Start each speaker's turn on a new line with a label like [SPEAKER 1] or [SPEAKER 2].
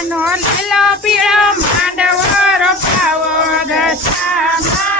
[SPEAKER 1] રમે મનો લીલો પીળો માંડવો રોપાવો દશામાં